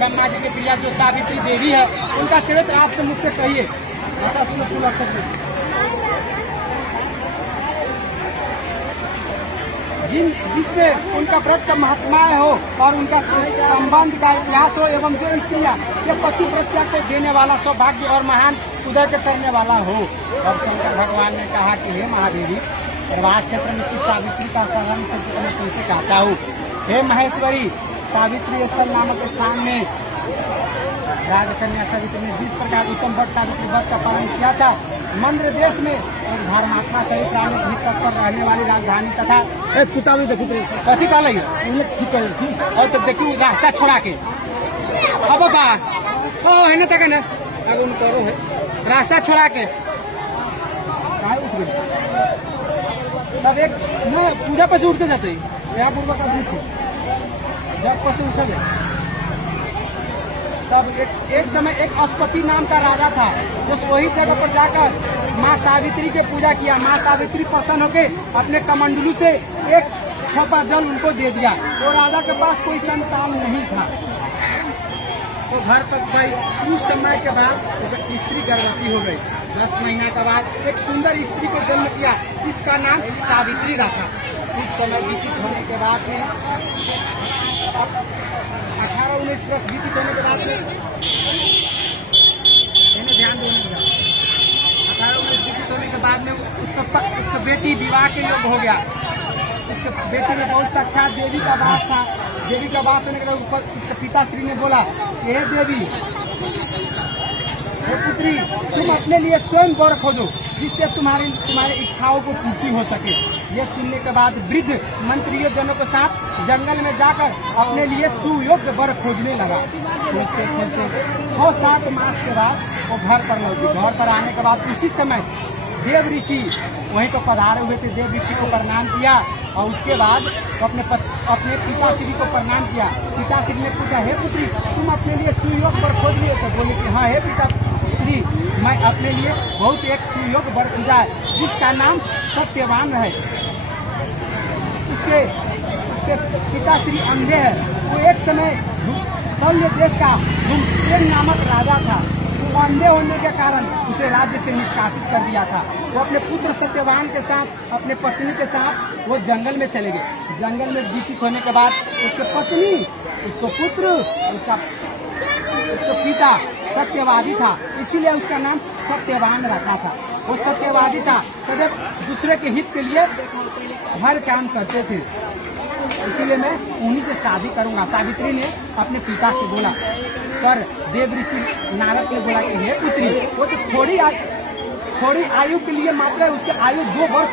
ब्रह्मा जी के प्रिया जो सावित्री देवी है, उनका चरित्र आपसे मुझसे कहिए। जिसमें उनका व्रत का महत्माय हो और उनका संबंध का इतिहास हो, एवं जो स्त्रियां के पति प्रत्या को देने वाला सौभाग्य और महान उदय के करने वाला हो। और शंकर भगवान ने कहा कि हे महादेवी, प्रभास क्षेत्र में सावित्री का साधारण क्षेत्र में तुमसे कहता हूँ, हे महेश्वरी, सावित्री स्थल नामक स्थान में राजकन्या सावित्री ने जिस प्रकार उत्तम व्रत सावित्री व्रत का पालन किया था, मंद्र देश में एक धर्मात्मा सहित प्राणी तक पर रहने वाली राजधानी तथा पुतालू कथी का और तो देखिए रास्ता छोड़ा के अब है ना तक ना करो है रास्ता छोड़ा के तब एक पूजा पर से उठते जाते यहाँ पूर्वक जब पर से उठे तब एक समय एक अश्वती नाम का राजा था, जो वही जगह पर जाकर माँ सावित्री के पूजा किया। माँ सावित्री प्रसन्न होकर अपने कमंडलू से एक थोपा जल उनको दे दिया। तो राजा के पास कोई संतान नहीं था, तो घर तक गई। उस समय के बाद स्त्री गर्भवती हो गई। 10 महीना के बाद एक सुंदर स्त्री को जन्म किया, जिसका नाम सावित्री रखा। कुछ समय व्यतीत होने के बाद में 18-19 वर्ष व्यतीत होने के बाद में ध्यान देने 18-19 व्यतीत होने के बाद में उसका बेटी विवाह के योग्य हो गया। उसके बेटी में बहुत साक्षात देवी का वास था। देवी का वास होने के बाद ऊपर उसके पिताश्री ने बोला, हे देवी, हे पुत्री, तुम अपने लिए स्वयं वर खोजो, जिससे तुम्हारी इच्छाओं को पूर्ति हो सके। यह सुनने के बाद वृद्ध मंत्रियों जनों के साथ जंगल में जाकर अपने लिए सुयोग्य वर खोजने लगा। खोजते खोजते 6-7 मास के बाद वो घर पर लौटी। घर पर आने के बाद उसी समय देव ऋषि वहीं तो पधारे हुए थे। देव ऋषि को प्रणाम किया और उसके बाद अपने पिताश्री को प्रणाम किया। पिताश्री ने पूछा, हे पुत्री, तुम अपने लिए सुयोग वर खोज लिए? तो बोले कि हाँ हे पिताश्री, मैं अपने लिए बहुत एक सुयोग वर खोजा है, जिसका नाम सत्यवान है। उसके पिताश्री अंधे है। वो एक समय शल्य देश का धूम्रसेन नामक राजा था। वो अंधे होने के कारण उसे राज्य से निष्कासित कर दिया था। वो अपने पुत्र सत्यवान के साथ, अपने पत्नी के साथ वो जंगल में चले गए। जंगल में व्यतीत होने के बाद उसके पत्नी, उसको पुत्र, उसका पिता सत्यवादी था, इसीलिए उसका नाम सत्यवान रखा था। वो सत्यवादी था, सदैव दूसरे के हित के लिए हर काम करते थे। इसीलिए मैं उन्हीं से शादी करूंगा। सावित्री ने अपने पिता से बोला। पर देव ऋषि नारद ने बोला कि हे पुत्री, वो तो थोड़ी आयु के लिए मात्र है, उसके आयु 2 वर्ष,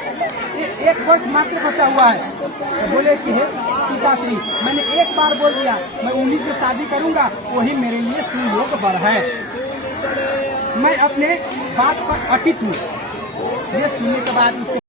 1 वर्ष मात्र बचा हुआ है। तो बोले कि हे पिताश्री, मैंने एक बार बोल दिया, मैं उन्हीं से शादी करूंगा, वही मेरे लिए सुयोग वर है। मैं अपने बात पर अटित हूँ। ये सुनने के बाद उसके